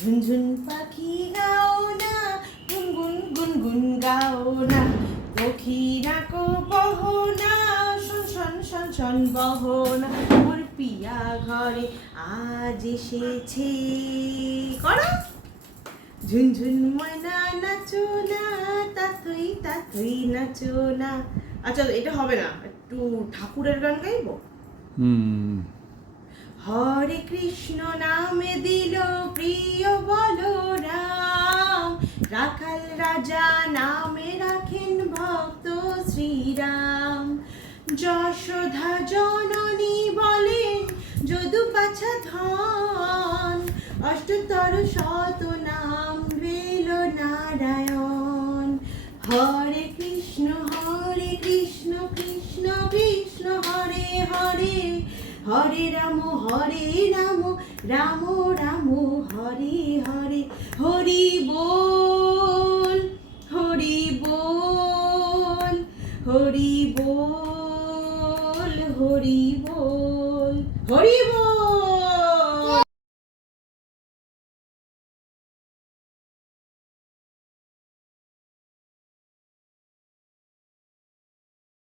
ঝুনঝুন পাখি গাও না, গুনগুন গুনগুন গাও না, পক্ষী ডাকো বহো না, শন শন শন শন বহো না, মোর পিয়া ঘরে আজ এসেছে। করো। ঝুনঝুন ময়না নাচো না, তাতই তাতই নাচো না। আচ্ছা এটা হবে না, একটু ঠাকুরের গান গাইবো। হরে কৃষ্ণ নামে দিল প্রিয় বলরাম, রাখাল রাজা নামে রাখেন ভক্ত শ্রীরাম। যশোধা জননী বলেন যদু পাছা ধন, অষ্টতর শত নাম বেল নারায়ণ। হরে কৃষ্ণ কৃষ্ণ কৃষ্ণ হরে হরে, হরে রাম রাম রাম হরে হরে। হরি বল হরি বল হরি বল হরি বল হরি বল।